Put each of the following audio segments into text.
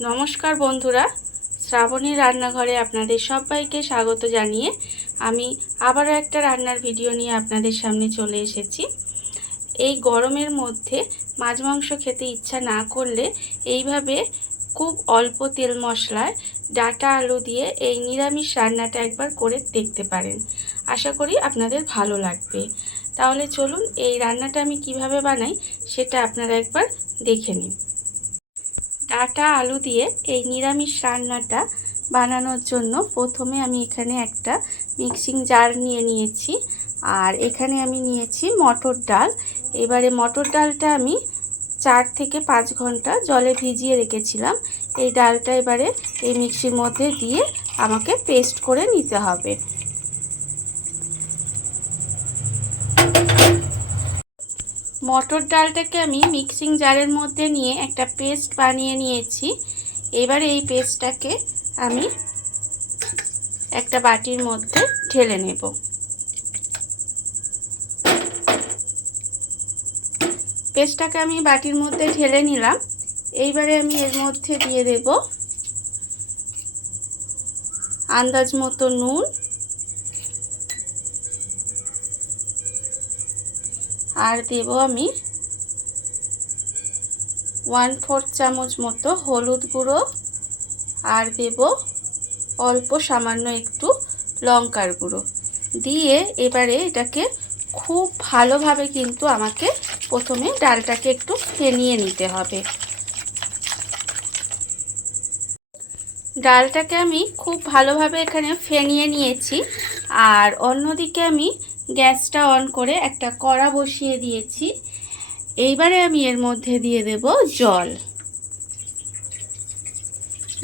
নমস্কার বন্ধুরা শ্রাবণী রান্নাঘরে আপনাদের সবাইকে স্বাগত জানিয়ে আমি আবারও একটা রান্নার ভিডিও নিয়ে আপনাদের সামনে চলে এসেছি। এই গরমের মধ্যে মাছ মাংস খেতে ইচ্ছা না করলে এইভাবে খুব অল্প তেল মশলায় ডাটা আলু দিয়ে এই নিরামিষ রান্নাটা একবার করে দেখতে পারেন। আশা করি আপনাদের ভালো লাগবে। তাহলে চলুন এই রান্নাটা আমি কীভাবে বানাই সেটা আপনারা একবার দেখে নিন। ডাটা আলু দিয়ে এই নিরামিষ রান্নাটা বানানোর জন্য প্রথমে আমি এখানে একটা মিক্সিং জার নিয়ে নিয়েছি। আর এখানে আমি নিয়েছি মটর ডাল। এবারে মটর ডালটা আমি চার থেকে পাঁচ ঘণ্টা জলে ভিজিয়ে রেখেছিলাম। এই ডালটা এবারে এই মিক্সির মধ্যে দিয়ে আমাকে পেস্ট করে নিতে হবে। মটর ডালটাকে আমি মিক্সিং জারের মধ্যে নিয়ে একটা পেস্ট বানিয়ে নিয়েছি। এবার এই পেস্টটাকে আমি একটা বাটির মধ্যে ঢেলে নেব। পেস্টটাকে আমি বাটির মধ্যে ঢেলে নিলাম। এইবারে আমি এর মধ্যে দিয়ে দেব আন্দাজ মতো নুন আর দেব আমি ওয়ান ফোর্থ চামচ মতো হলুদ গুঁড়ো আর দেব অল্প সামান্য একটু লঙ্কার গুঁড়ো। দিয়ে এবারে এটাকে খুব ভালোভাবে কিন্তু আমাকে প্রথমে ডালটাকে একটু ফেনিয়ে নিতে হবে। ডালটাকে আমি খুব ভালোভাবে এখানে ফেনিয়ে নিয়েছি। আর অন্যদিকে আমি গ্যাসটা অন করে একটা কড়া বসিয়ে দিয়েছি। এইবারে আমি এর মধ্যে দিয়ে দেব জল।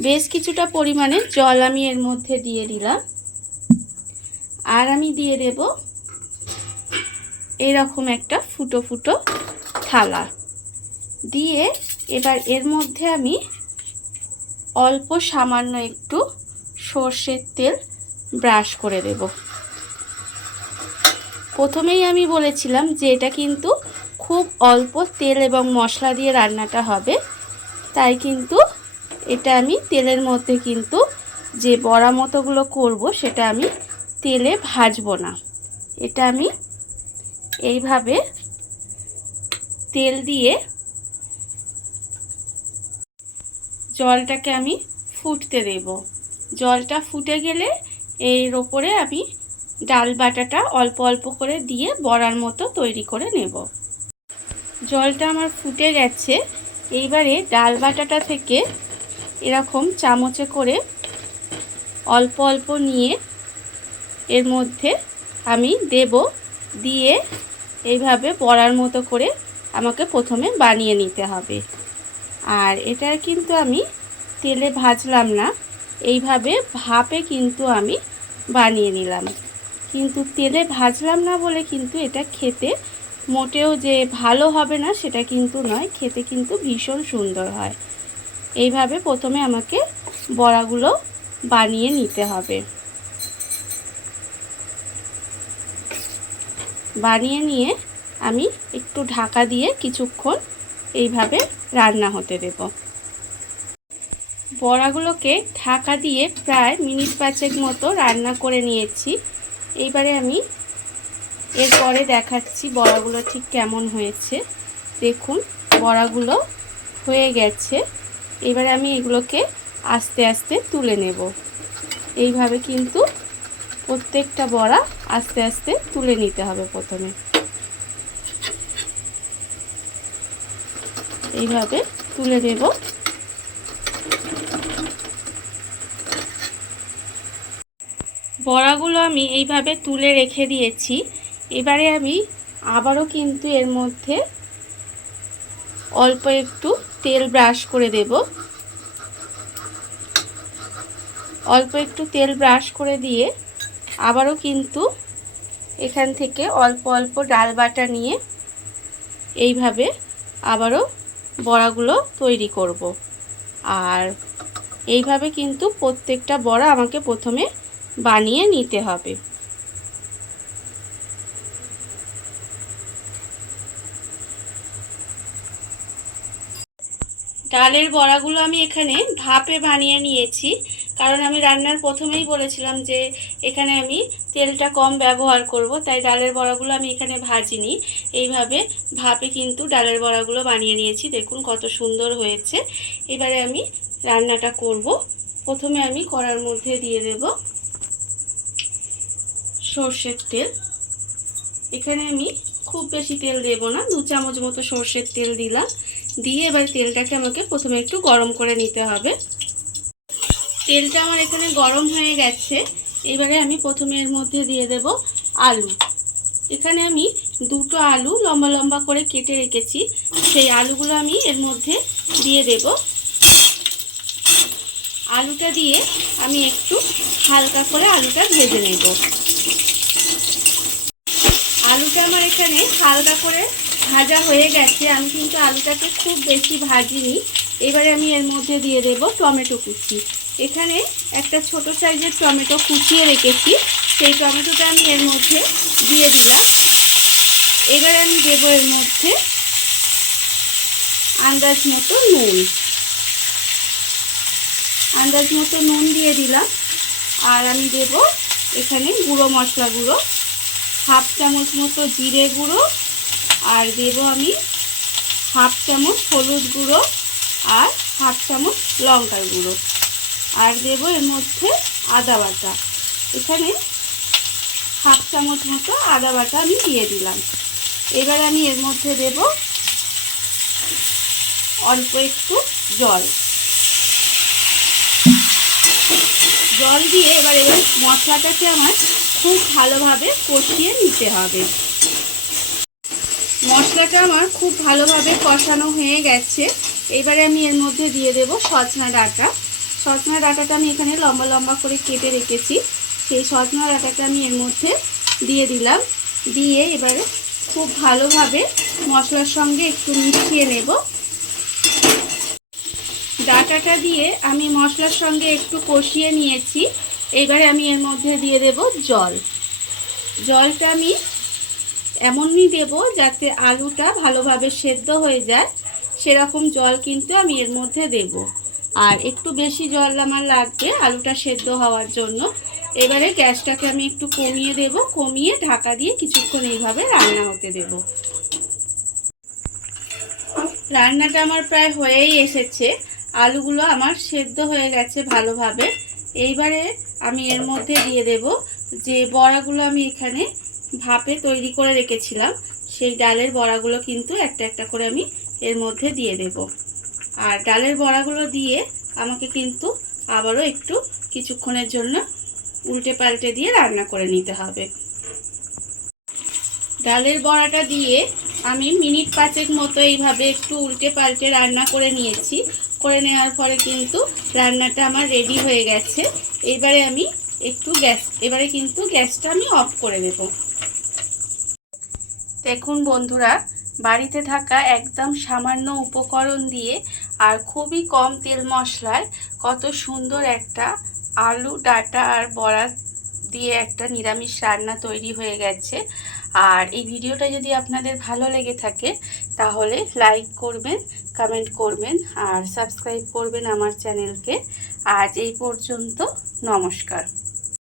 বেশ কিছুটা পরিমাণে জল আমি এর মধ্যে দিয়ে দিলাম। আর আমি দিয়ে দেব এরকম একটা ফুটো ফুটো থালা। দিয়ে এবার এর মধ্যে আমি অল্প সামান্য একটু সর্ষের তেল ব্রাশ করে দেব। প্রথমেই আমি বলেছিলাম যে এটা কিন্তু খুব অল্প তেল এবং মশলা দিয়ে রান্নাটা হবে। তাই কিন্তু এটা আমি তেলের মধ্যে কিন্তু যে বড়া মতোগুলো করব সেটা আমি তেলে ভাজবো না। এটা আমি এইভাবে তেল দিয়ে জলটাকে আমি ফুটতে দেব। জলটা ফুটে গেলে এর ওপরে আমি ডাল বাটাটা অল্প অল্প করে দিয়ে বড়ার মতো তৈরি করে নেব। জলটা আমার ফুটে গেছে। এইবারে ডাল বাটাটা থেকে এরকম চামচে করে অল্প অল্প নিয়ে এর মধ্যে আমি দেব। দিয়ে এইভাবে বড়ার মতো করে আমাকে প্রথমে বানিয়ে নিতে হবে। আর এটা কিন্তু আমি তেলে ভাজলাম না। এইভাবে ভাপে কিন্তু আমি বানিয়ে নিলাম। কিন্তু তেলে ভাজলাম না বলে কিন্তু এটা খেতে মোটেও যে ভালো হবে না সেটা কিন্তু নয়, খেতে কিন্তু ভীষণ সুন্দর হয়। এইভাবে প্রথমে আমাকে বড়াগুলো বানিয়ে নিতে হবে। বানিয়ে নিয়ে আমি একটু ঢাকা দিয়ে কিছুক্ষণ এইভাবে রান্না হতে দেব। বড়াগুলোকে ঢাকা দিয়ে প্রায় মিনিট পাঁচেক মতো রান্না করে নিয়েছি। এইবারে আমি এরপরে দেখাচ্ছি বড়াগুলো ঠিক কেমন হয়েছে। দেখুন, বড়াগুলো হয়ে গেছে। এবারে আমি এগুলোকে আস্তে আস্তে তুলে নেব। এইভাবে কিন্তু প্রত্যেকটা বড়া আস্তে আস্তে তুলে নিতে হবে প্রথমে। এইভাবে তুলে নেব। বড়াগুলো আমি এইভাবে তুলে রেখে দিয়েছি। এবারে আমি আবারও কিন্তু এর মধ্যে অল্প একটু তেল ব্রাশ করে দেব। অল্প একটু তেল ব্রাশ করে দিয়ে আবারও কিন্তু এখান থেকে অল্প অল্প ডাল বাটা নিয়ে এইভাবে আবারও বড়াগুলো তৈরি করব। আর এইভাবে কিন্তু প্রত্যেকটা বড়া আমাকে প্রথমে বানিয়ে নিতে হবে। ডালের বড়াগুলো আমি এখানে ভাপে বানিয়ে নিয়েছি। কারণ আমি রান্নার প্রথমেই বলেছিলাম যে, এখানে আমি তেলটা কম ব্যবহার করব, তাই ডালের বড়াগুলো আমি এখানে ভাজিনি। এইভাবে ভাপে কিন্তু ডালের বড়াগুলো বানিয়ে নিয়েছি। দেখুন কত সুন্দর হয়েছে। এবারে আমি রান্নাটা করব। প্রথমে আমি কড়ার মধ্যে দিয়ে দেব সর্ষের তেল। এখানে আমি খুব বেশি তেল দেব না, দু চামচ মতো সর্ষের তেল দিলাম। দিয়ে এবার তেলটাকে আমাকে প্রথমে একটু গরম করে নিতে হবে। তেলটা আমার এখানে গরম হয়ে গেছে। এবারে আমি প্রথমে এর মধ্যে দিয়ে দেব আলু। এখানে আমি দুটো আলু লম্বা লম্বা করে কেটে রেখেছি। সেই আলুগুলো আমি এর মধ্যে দিয়ে দেব। আলুটা দিয়ে আমি একটু হালকা করে আলুটা ভেজে নেব। আলুটা আমার এখানে হালকা করে ভাজা হয়ে গেছে। আমি কিন্তু আলুটাকে খুব বেশি ভাজিনি। এবারে আমি এর মধ্যে দিয়ে দেব টমেটো কুচি। এখানে একটা ছোট সাইজের টমেটো কুচিয়ে রেখেছি। সেই টমেটোটা আমি এর মধ্যে দিয়ে দিলাম। এবার আমি দেব এর মধ্যে আন্দাজ মতো নুন। আন্দাজ মতো নুন দিয়ে দিলাম। আর আমি দেব এখানে গুঁড়ো মশলা গুঁড়ো হাফ চামচ মতো জিরে গুঁড়ো, আর দেব আমি হাফ চামচ হলুদ গুঁড়ো আর হাফ চামচ লঙ্কার গুঁড়ো। আর দেব এর মধ্যে আদা বাটা। এখানে হাফ চামচ মতো আদা বাটা আমি দিয়ে দিলাম। এবার আমি এর মধ্যে দেব অল্প একটু জল। জল দিয়ে এবার এবার মশলাটাকে আমার খুব ভালোভাবে কষিয়ে নিতে হবে। মশলাটা আমার খুব ভালোভাবে কষানো হয়ে গেছে। এবারে আমি এর মধ্যে দিয়ে দেব সজনা ডাঁটা। সজনা ডাঁটাটা আমি এখানে লম্বা লম্বা করে কেটে রেখেছি। সেই সজনা ডাঁটাটা আমি এর মধ্যে দিয়ে দিলাম। দিয়ে এবারে খুব ভালোভাবে মশলার সঙ্গে একটু মিশিয়ে নেব। ডাটাটা দিয়ে আমি মশলার সঙ্গে একটু কষিয়ে নিয়েছি। এবারে আমি এর মধ্যে দিয়ে দেব জল। জলটা আমি এমনই দেব যাতে আলুটা ভালোভাবে সেদ্ধ হয়ে যায়, সেরকম জল কিন্তু আমি এর মধ্যে দেব। আর একটু বেশি জল আমার লাগবে আলুটা সেদ্ধ হওয়ার জন্য। এবারে গ্যাসটাকে আমি একটু কমিয়ে দেব, কমিয়ে ঢাকা দিয়ে কিছুক্ষণ এইভাবে রান্না হতে দেব। রান্নাটা আমার প্রায় হয়েই এসেছে। আলুগুলো আমার সেদ্ধ হয়ে গেছে ভালোভাবে। এইবারে আমি এর মধ্যে দিয়ে দেব যে বড়াগুলো আমি এখানে ভাপে তৈরি করে রেখেছিলাম, সেই ডালের বড়াগুলো কিন্তু একটা একটা করে আমি এর মধ্যে দিয়ে দেব। আর ডালের বড়াগুলো দিয়ে আমাকে কিন্তু আবারও একটু কিছুক্ষণের জন্য উল্টে পাল্টে দিয়ে রান্না করে নিতে হবে। ডালের বড়াটা দিয়ে আমি মিনিট পাঁচেক মতো এইভাবে একটু উল্টে পাল্টে রান্না করে নিয়েছি। করে নেওয়ার পরে কিন্তু রান্নাটা আমার রেডি হয়ে গেছে। এবারে আমি একটু গ্যাস, এবারে কিন্তু গ্যাসটা আমি অফ করে দেব দেখুন বন্ধুরা, বাড়িতে থাকা একদম সামান্য উপকরণ দিয়ে আর খুবই কম তেল মশলায় কত সুন্দর একটা আলু, ডাটা আর বড়া দিয়ে একটা নিরামিষ রান্না তৈরি হয়ে গেছে। আর এই ভিডিওটা যদি আপনাদের ভালো লেগে থাকে, তাহলে লাইক করবেন কমেন্ট করবেন আর সাবস্ক্রাইব করবেন আমার চ্যানেলকে আজ এই পর্যন্ত নমস্কার।